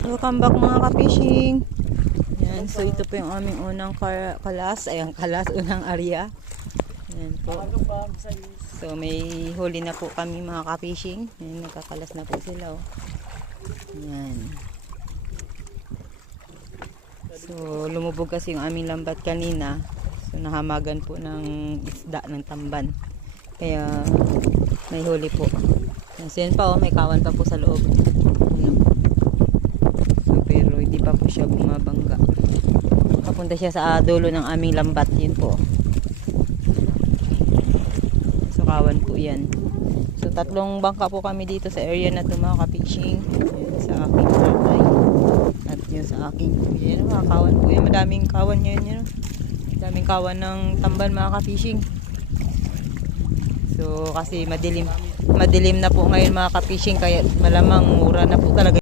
Welcome back mga ka-fishing. Yan, so ito po yung aming unang kalas. Ayan, kalas, unang area. Yan po. So may huli na po kami mga ka-fishing. Yan, nagkakalas na po sila. Oh. Yan. So lumubog kasi yung aming lambat kanina. So nahamagan po ng isda ng tamban. Kaya may huli po. So yan pa, oh, may kawan pa po sa loob. Yan. Pero hindi pa po siya bumabangga. Papunta siya sa dulo ng aming lambat. Yun po. So kawan po yan. So 3 bangka po kami dito sa area na ito mga ka-fishing. Sa aking tatay. At yun sa aking yan, mga kawan po yan. Madaming kawan yun. Yun. Madaming kawan ng tamban mga ka-fishing. So kasi madilim na po ngayon mga ka-fishing. Kaya malamang mura na po talaga